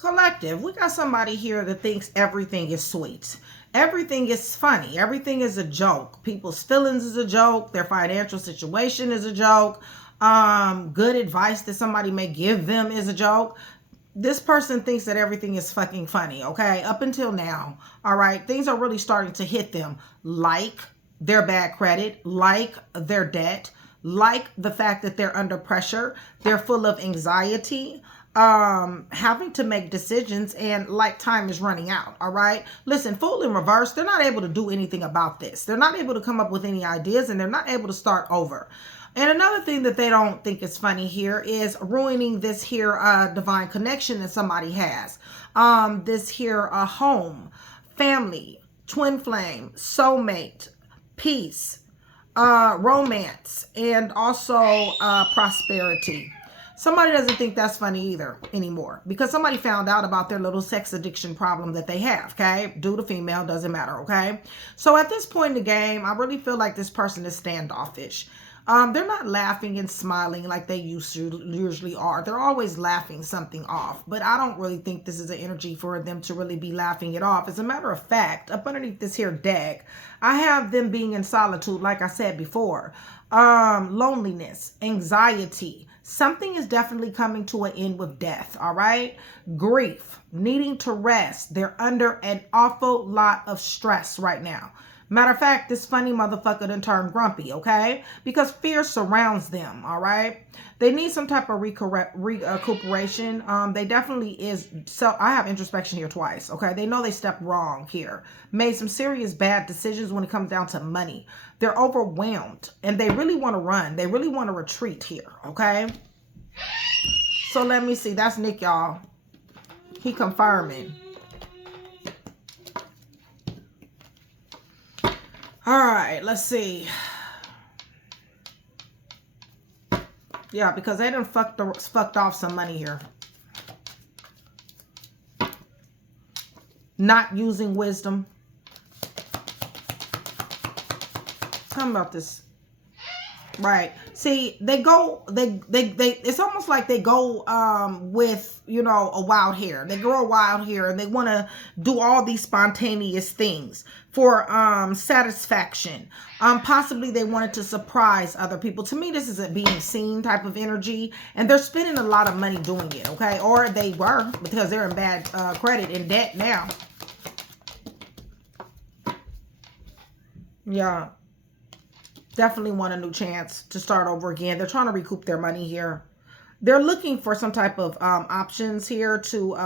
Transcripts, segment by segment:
Collective, we got somebody here that thinks everything is sweet. Everything is funny. Everything is a joke. People's feelings is a joke. Their financial situation is a joke. Good advice that somebody may give them is a joke. This person thinks that everything is fucking funny, okay? Up until now, all right? Things are really starting to hit them, like their bad credit, like their debt, like the fact that they're under pressure. They're full of anxiety, having to make decisions, and like time is running out. All right, listen, Fool in reverse, they're not able to do anything about this. They're not able to come up with any ideas, and they're not able to start over. And another thing that they don't think is funny here is ruining this here divine connection that somebody has. This here home, family, twin flame, soulmate, peace, romance, and also prosperity. Somebody doesn't think that's funny either anymore, because somebody found out about their little sex addiction problem that they have, okay? Dude or female, doesn't matter, okay? So at this point in the game, I really feel like this person is standoffish. They're not laughing and smiling like they usually are. They're always laughing something off, but I don't really think this is an energy for them to really be laughing it off. As a matter of fact, up underneath this here deck, I have them being in solitude, like I said before. Loneliness, anxiety. Something is definitely coming to an end with death, all right? Grief, needing to rest. They're under an awful lot of stress right now. Matter of fact, this funny motherfucker done turned grumpy, okay? Because fear surrounds them, all right? They need some type of recuperation. They definitely is. So I have introspection here twice, okay? They know they stepped wrong here. Made some serious bad decisions when it comes down to money. They're overwhelmed, and they really want to run. They really want to retreat here, okay? So let me see. That's Nick, y'all. He confirming. All right, let's see. Yeah, because they done fucked off some money here. Not using wisdom. Tell me about this. Right. See, they go, it's almost like they go with, you know, a wild hare. They grow a wild hare, and they want to do all these spontaneous things for satisfaction. Possibly they wanted to surprise other people. To me, this is a being seen type of energy, and they're spending a lot of money doing it, okay? Or they were, because they're in bad credit and debt now. Yeah. Definitely want a new chance to start over again. They're trying to recoup their money here. They're looking for some type of options here to,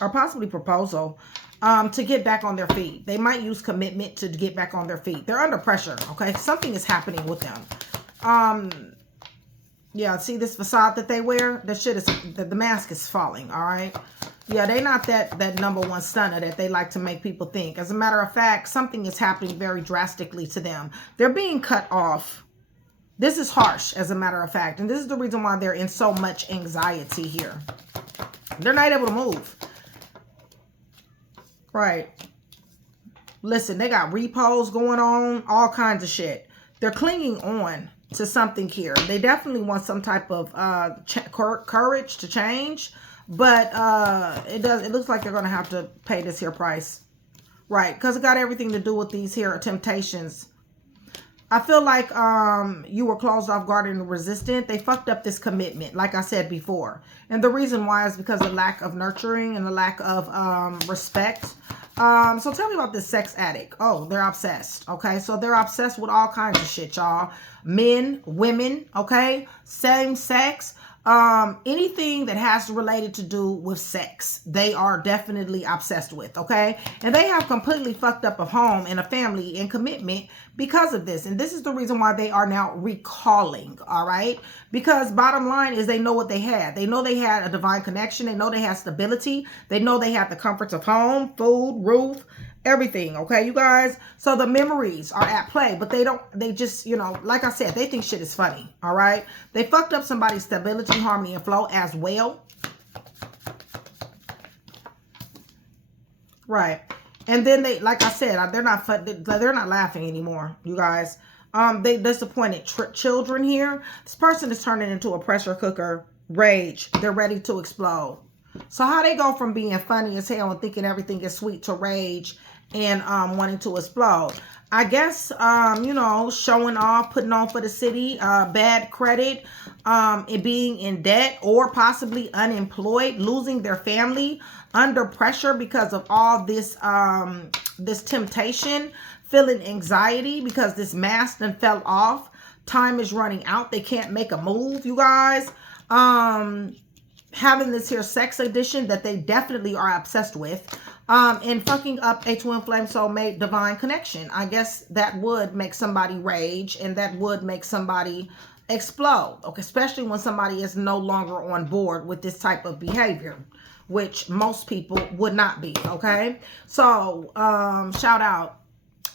or possibly proposal, to get back on their feet. They might use commitment to get back on their feet. They're under pressure, okay? Something is happening with them. Yeah, see this facade that they wear? That shit is, the mask is falling, all right? Yeah, they not that number one stunner that they like to make people think. As a matter of fact, something is happening very drastically to them. They're being cut off. This is harsh, as a matter of fact. And this is the reason why they're in so much anxiety here. They're not able to move. Right. Listen, they got repos going on, all kinds of shit. They're clinging on to something here. They definitely want some type of courage to change. But it looks like they're going to have to pay this here price. Right. Because it got everything to do with these here temptations. I feel like you were closed off, guarded, and resistant. They fucked up this commitment, like I said before. And the reason why is because of lack of nurturing and the lack of respect. So tell me about this sex addict. Oh, they're obsessed. Okay. So they're obsessed with all kinds of shit, y'all. Men, women. Okay. Same sex. Anything that has related to do with sex, they are definitely obsessed with, okay? And they have completely fucked up a home and a family and commitment because of this. And this is the reason why they are now recalling, all right? Because bottom line is they know what they had. They know they had a divine connection. They know they had stability. They know they had the comforts of home, food, roof, everything, okay, you guys? So the memories are at play, but they just, you know, like I said, they think shit is funny, all right? They fucked up somebody's stability, harmony, and flow as well. Right. And then they, like I said, they're not laughing anymore, you guys. They disappointed children here. This person is turning into a pressure cooker. Rage. They're ready to explode. So how they go from being funny as hell and thinking everything is sweet to rage and wanting to explode? I guess, you know, showing off, putting on for the city, bad credit, it being in debt or possibly unemployed, losing their family, under pressure because of all this, this temptation, feeling anxiety because this mask then fell off. Time is running out. They can't make a move, you guys. Having this here sex addiction that they definitely are obsessed with. And fucking up a twin flame soulmate divine connection. I guess that would make somebody rage and that would make somebody explode. Okay, especially when somebody is no longer on board with this type of behavior, which most people would not be. Okay, so shout out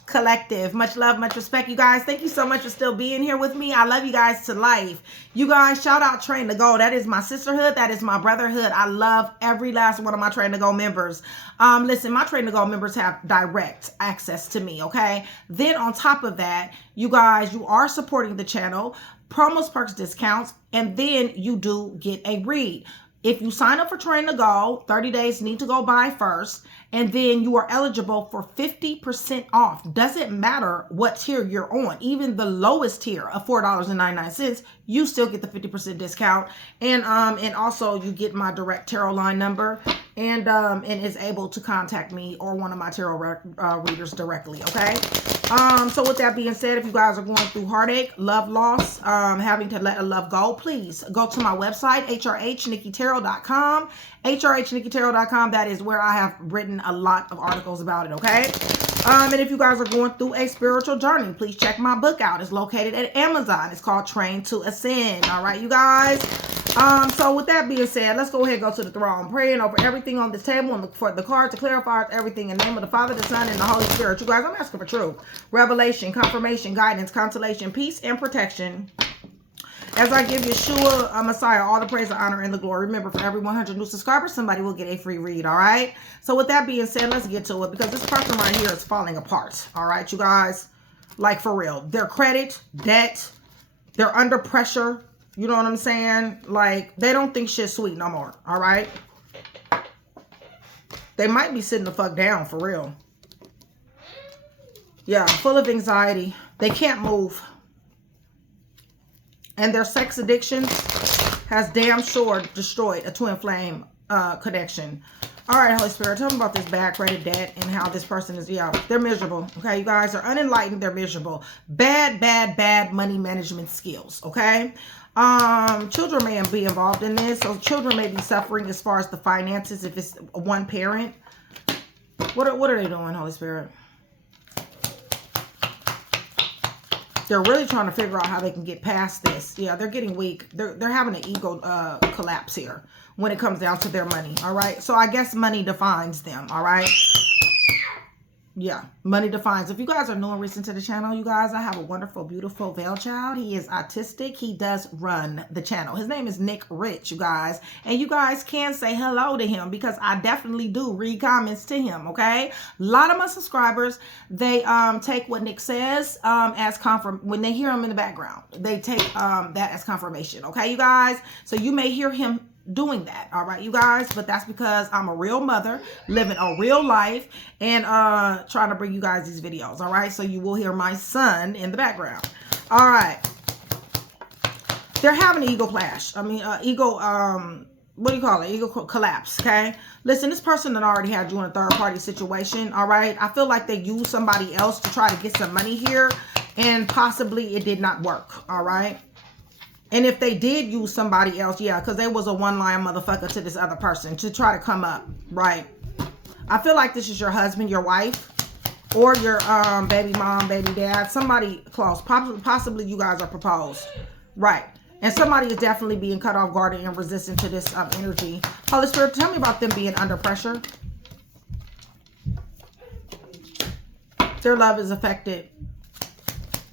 collective, much love, much respect, you guys. Thank you so much for still being here with me. I love you guys to life. You guys, shout out Train to Go. That is my sisterhood. That is my brotherhood. I love every last one of my Train to Go members. Listen, my Train to Go members have direct access to me, okay? Then on top of that, you guys, you are supporting the channel, promos, perks, discounts, and then you do get a read. If you sign up for Train to Go, 30 days need to go by first, and then you are eligible for 50% off. Doesn't matter what tier you're on. Even the lowest tier of $4.99, you still get the 50% discount. And also you get my direct tarot line number and is able to contact me or one of my tarot readers directly, okay? So with that being said, if you guys are going through heartache, love loss, having to let a love go, please go to my website, hrhnikkitarot.com. hrhnikkitarot.com. That is where I have written a lot of articles about it, okay? And if you guys are going through a spiritual journey, please check my book out. It's located at Amazon. It's called Train to Ascend. All right, you guys? So with that being said, let's go ahead and go to the throne. Praying over everything on this table and look for the card to clarify everything in the name of the Father, the Son, and the Holy Spirit. You guys, I'm asking for truth, revelation, confirmation, guidance, consolation, peace, and protection. As I give Yeshua, Messiah, all the praise, the honor, and the glory. Remember, for every 100 new subscribers, somebody will get a free read, all right? So with that being said, let's get to it, because this person right here is falling apart, all right, you guys? Like, for real. Their credit, debt, they're under pressure. You know what I'm saying? Like, they don't think shit's sweet no more, all right? They might be sitting the fuck down, for real. Yeah, full of anxiety. They can't move. And their sex addiction has damn sure destroyed a twin flame connection. All right, Holy Spirit, tell me about this bad credit, debt, and how this person is, yeah, they're miserable. Okay, you guys are unenlightened, they're miserable. Bad money management skills, okay? Children may be involved in this. So children may be suffering as far as the finances if it's one parent. What are they doing, Holy Spirit? They're really trying to figure out how they can get past this. Yeah, they're getting weak. They're having an ego collapse here when it comes down to their money. All right. So I guess money defines them. All right. Yeah, money defines. If you guys are new and recent to the channel, you guys, I have a wonderful, beautiful veil child. He is autistic. He does run the channel. His name is Nick Rich, you guys. And you guys can say hello to him because I definitely do read comments to him, okay? A lot of my subscribers, they take what Nick says as when they hear him in the background. They take that as confirmation, okay, you guys? So you may hear him doing that, all right, you guys, but that's because I'm a real mother living a real life and trying to bring you guys these videos, all right? So you will hear my son in the background. All right, they're having an ego clash. I mean, what do you call it? Ego collapse. Okay, listen, this person that already had you in a third party situation, all right, I feel like they used somebody else to try to get some money here and possibly it did not work, all right? And if they did use somebody else, yeah, because they was a one-line motherfucker to this other person to try to come up, right? I feel like this is your husband, your wife, or your baby mom, baby dad, somebody close. Possibly you guys are proposed, right? And somebody is definitely being cut off guard and resistant to this energy. Holy Spirit, tell me about them being under pressure. Their love is affected.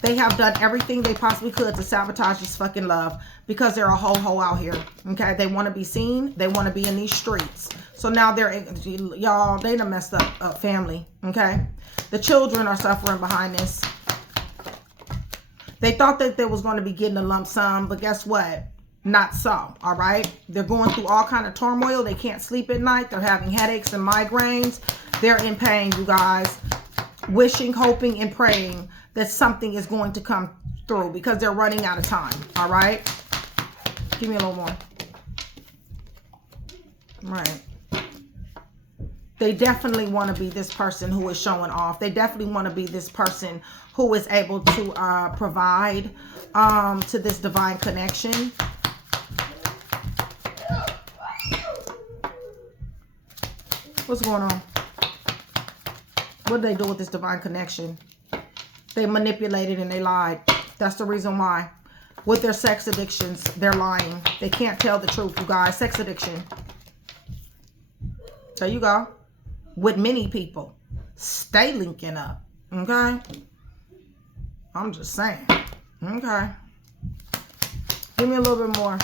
They have done everything they possibly could to sabotage this fucking love because they're a ho-ho out here, okay? They want to be seen. They want to be in these streets. So now y'all, they done messed up family, okay? The children are suffering behind this. They thought that they was going to be getting a lump sum, but guess what? not so. All right. They're going through all kind of turmoil. They can't sleep at night. They're having headaches and migraines. They're in pain, you guys. Wishing, hoping, and praying that something is going to come through because they're running out of time. All right. Give me a little more. Right. They definitely want to be this person who is showing off. They definitely want to be this person who is able to provide to this divine connection. What's going on? What did they do with this divine connection? They manipulated and they lied. That's the reason why. With their sex addictions, they're lying. They can't tell the truth, you guys. Sex addiction. There you go. With many people. Stay linking up. Okay? I'm just saying. Okay. Give me a little bit more.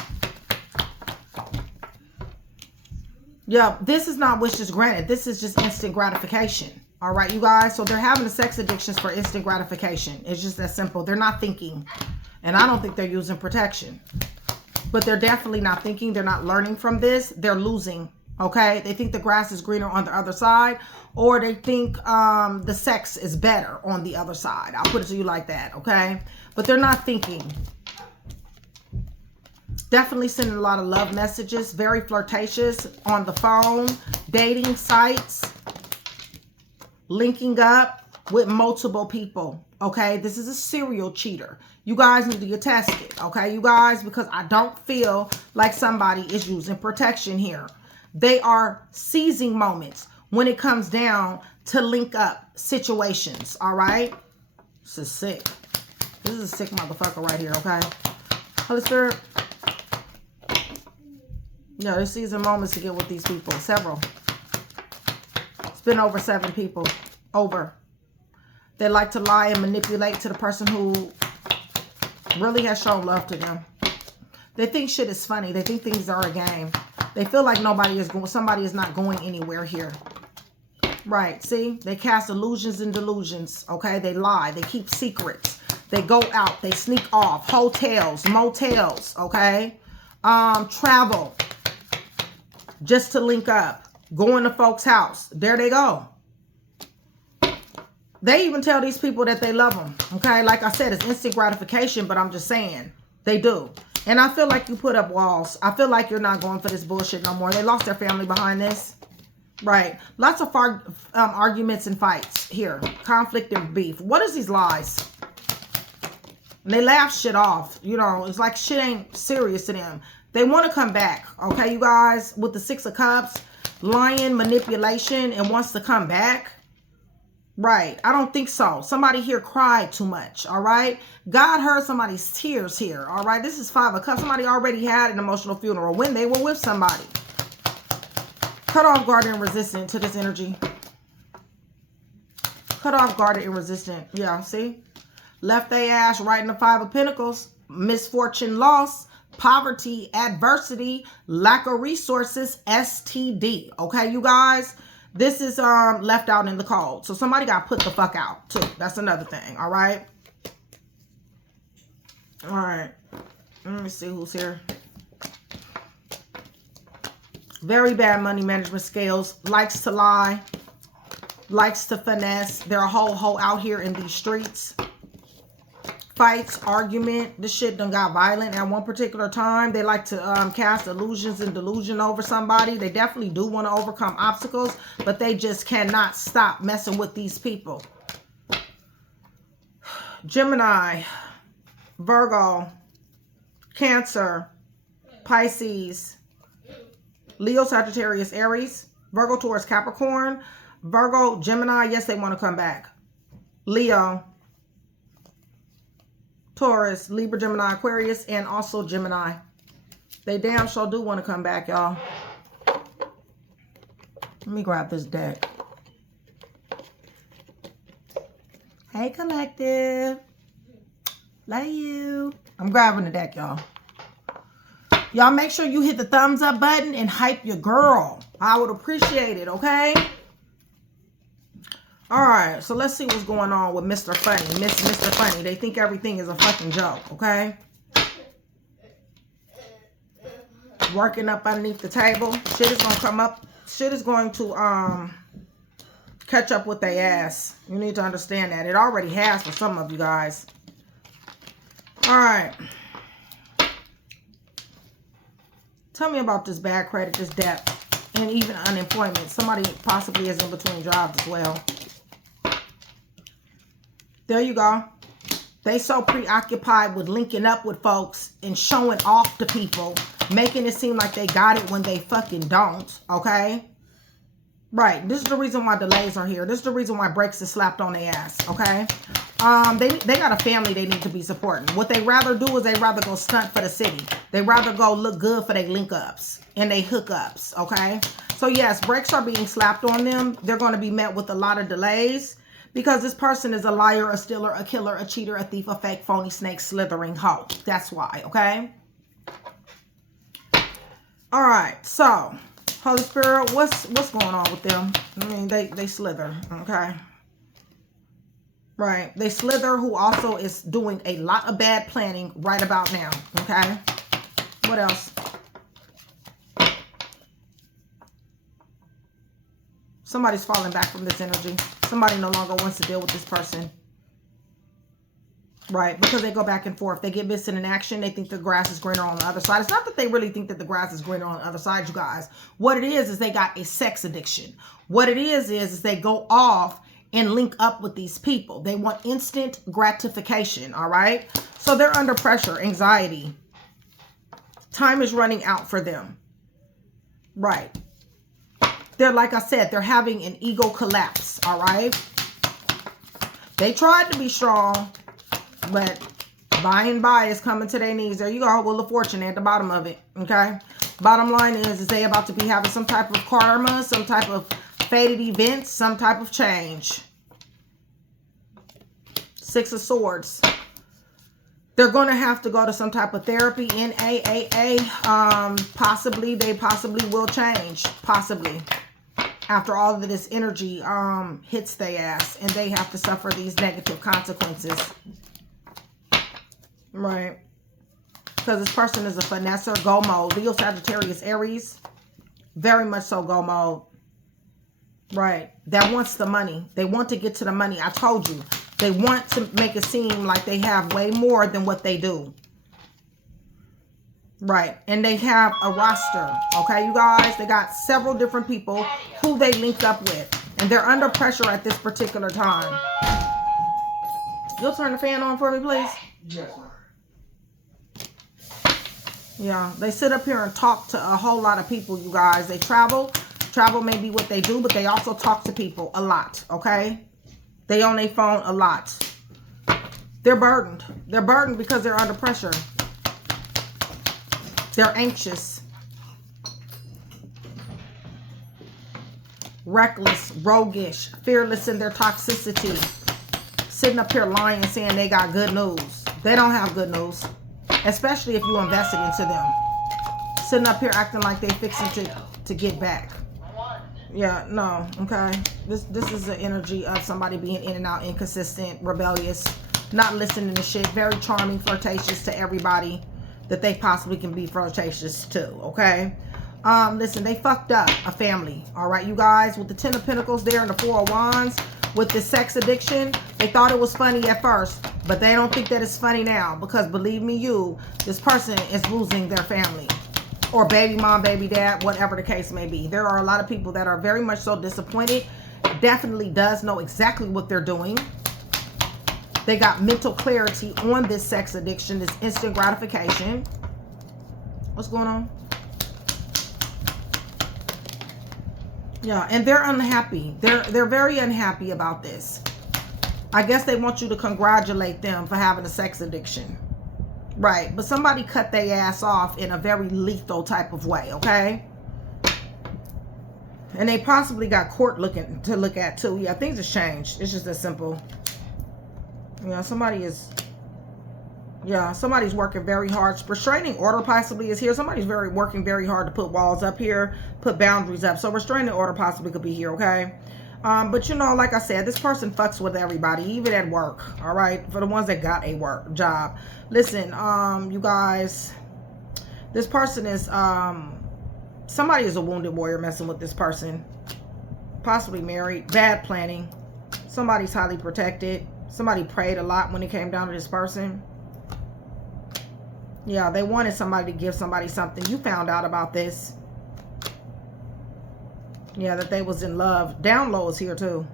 Yeah, this is not wishes granted. This is just instant gratification. All right, you guys? So they're having the sex addictions for instant gratification. It's just that simple. They're not thinking. And I don't think they're using protection. But they're definitely not thinking. They're not learning from this. They're losing. Okay? They think the grass is greener on the other side. Or they think the sex is better on the other side. I'll put it to you like that. Okay? But they're not thinking. Definitely sending a lot of love messages. Very flirtatious on the phone. Dating sites. Linking up with multiple people. Okay? This is a serial cheater. You guys need to get tested. Okay, you guys? Because I don't feel like somebody is using protection here. They are seizing moments when it comes down to link up situations. All right? This is sick. This is a sick motherfucker right here. Okay? Holy Spirit. Yeah, they're seizing moments to get with these people. Several. It's been over 7 people. Over. They like to lie and manipulate to the person who really has shown love to them. They think shit is funny. They think things are a game. They feel like somebody is not going anywhere here. Right, see? They cast illusions and delusions, okay? They lie. They keep secrets. They go out. They sneak off. Hotels, motels, okay? Travel. Just to link up. Go into folks' house. There they go. They even tell these people that they love them. Okay, like I said, it's instant gratification, but I'm just saying they do. And I feel like you put up walls. I feel like you're not going for this bullshit no more. They lost their family behind this. Right. Lots of arguments and fights here. Conflict and beef. What is these lies? And they laugh shit off. You know, it's like shit ain't serious to them. They want to come back. Okay, you guys? With the 6 of Cups, lying, manipulation, and wants to come back. Right. I don't think so. Somebody here cried too much. All right. God heard somebody's tears here. All right. This is 5 of Cups. Somebody already had an emotional funeral when they were with somebody. Cut off, guarded, and resistant to this energy. Cut off, guarded, and resistant. Yeah. See? Left their ass right in the 5 of Pentacles. Misfortune, loss, poverty, adversity, lack of resources, STD. Okay, you guys? This is left out in the cold. So somebody got put the fuck out too. That's another thing. All right. All right. Let me see who's here. Very bad money management skills. Likes to lie. Likes to finesse. They're a whole out here in these streets. Fights, argument. This shit done got violent at one particular time. They like to cast illusions and delusion over somebody. They definitely do want to overcome obstacles, but they just cannot stop messing with these people. Gemini, Virgo, Cancer, Pisces, Leo, Sagittarius, Aries, Virgo, Taurus, Capricorn, Virgo, Gemini. Yes, they want to come back. Leo, Taurus, Libra, Gemini, Aquarius, and also Gemini. They damn sure do want to come back, y'all. Let me grab this deck. Hey, collective. Love you. I'm grabbing the deck, y'all. Y'all make sure you hit the thumbs up button and hype your girl. I would appreciate it, okay? All right, so let's see what's going on with Mr. Funny. Mr. Funny. They think everything is a fucking joke, okay? working up underneath the table. Shit is going to come up. Shit is going to catch up with their ass. You need to understand that. It already has for some of you guys. All right. Tell me about this bad credit, this debt, and even unemployment. Somebody possibly is in between jobs as well. There you go. They so preoccupied with linking up with folks and showing off to people, making it seem like they got it when they fucking don't, okay? Right. This is the reason why delays are here. This is the reason why brakes is slapped on their ass, okay? They got a family they need to be supporting. What they rather do is they rather go stunt for the city. They rather go look good for their link-ups and they hookups, okay? So, yes, brakes are being slapped on them. They're going to be met with a lot of delays. Because this person is a liar, a stealer, a killer, a cheater, a thief, a fake, phony, snake, slithering hoe. That's why, okay? All right, so, Holy Spirit, what's going on with them? I mean, they slither, okay? Right, they slither, who also is doing a lot of bad planning right about now, okay? What else? Somebody's falling back from this energy. Somebody no longer wants to deal with this person. Right, because they go back and forth. They get missing in action. They think the grass is greener on the other side. It's not that they really think that the grass is greener on the other side, you guys. What it is they got a sex addiction. What it is they go off and link up with these people. They want instant gratification, all right? So they're under pressure, anxiety. Time is running out for them. Right. They're, like I said, they're having an ego collapse, all right? They tried to be strong, but by and by is coming to their knees. There you go, Wheel of Fortune at the bottom of it, okay? Bottom line is they about to be having some type of karma, some type of fated events, some type of change. Six of Swords. They're going to have to go to some type of therapy, NAAA. Possibly, they possibly will change. Possibly. After all of this energy hits their ass and they have to suffer these negative consequences. Right. Because this person is a finesser, go mode. Leo, Sagittarius, Aries. Very much so go mode. Right. That wants the money. They want to get to the money. I told you. They want to make it seem like they have way more than what they do. Right. And they have a roster. Okay, you guys? They got several different people who they linked up with. And they're under pressure at this particular time. You'll turn the fan on for me, please? Yes, ma'am. Yeah, they sit up here and talk to a whole lot of people, you guys. They travel. Travel may be what they do, but they also talk to people a lot, okay? They on their phone a lot. They're burdened. They're burdened because they're under pressure. They're anxious. Reckless, roguish, fearless in their toxicity. Sitting up here lying and saying they got good news. They don't have good news. Especially if you invested into them. Sitting up here acting like they fixing to get back. Yeah, no, okay. This is the energy of somebody being in and out, inconsistent, rebellious, not listening to shit, very charming, flirtatious to everybody that they possibly can be flirtatious to, okay? Listen, they fucked up a family, all right, you guys? With the 10 of Pentacles there and the 4 of Wands, with the sex addiction, they thought it was funny at first, but they don't think that it's funny now because, believe me, this person is losing their family. Or baby mom, baby dad, whatever the case may be. There are a lot of people that are very much so disappointed. Definitely does know exactly what they're doing. They got mental clarity on this sex addiction, this instant gratification. What's going on? Yeah, and they're unhappy. They're very unhappy about this. I guess they want you to congratulate them for having a sex addiction. Right, but somebody cut their ass off in a very lethal type of way, okay? And they possibly got court to look at too. Yeah, things have changed. It's just that simple. Yeah, somebody's working very hard. Restraining order possibly is here. Somebody's working very hard to put walls up here, put boundaries up. So restraining order possibly could be here, okay? But you know, like I said, this person fucks with everybody, even at work, all right? For the ones that got a job. Listen, you guys, This person is, somebody is a wounded warrior messing with this person. Possibly married. Bad planning. Somebody's highly protected. Somebody prayed a lot when it came down to this person. Yeah, they wanted somebody to give somebody something. You found out about this. Yeah, that they was in love. Down low is here too.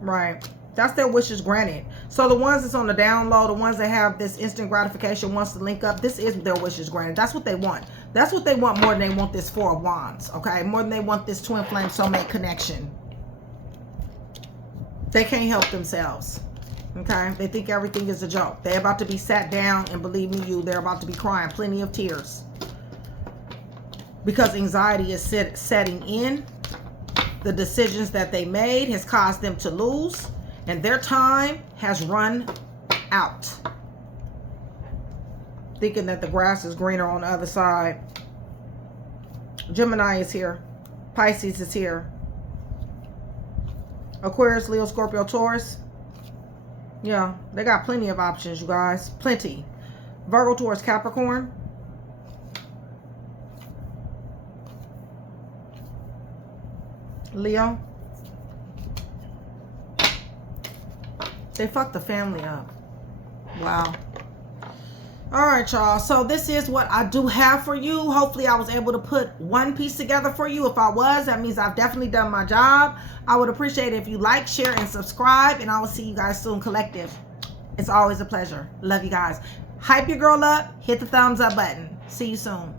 Right. That's their wishes granted. So the ones that's on the down low, the ones that have this instant gratification, wants to link up, this is their wishes granted. That's what they want. That's what they want more than they want this Four of Wands. Okay? More than they want this twin flame soulmate connection. They can't help themselves. Okay? They think everything is a joke. They're about to be sat down, and believe me, they're about to be crying plenty of tears. Because anxiety is setting in. The decisions that they made has caused them to lose. And their time has run out. Thinking that the grass is greener on the other side. Gemini is here. Pisces is here. Aquarius, Leo, Scorpio, Taurus. Yeah, they got plenty of options, you guys. Plenty. Virgo, Taurus, Capricorn. Leo. They fucked the family up. Wow. All right, y'all. So this is what I do have for you. Hopefully I was able to put one piece together for you. If I was, that means I've definitely done my job. I would appreciate it if you like, share, and subscribe. And I will see you guys soon, collective. It's always a pleasure. Love you guys. Hype your girl up. Hit the thumbs up button. See you soon.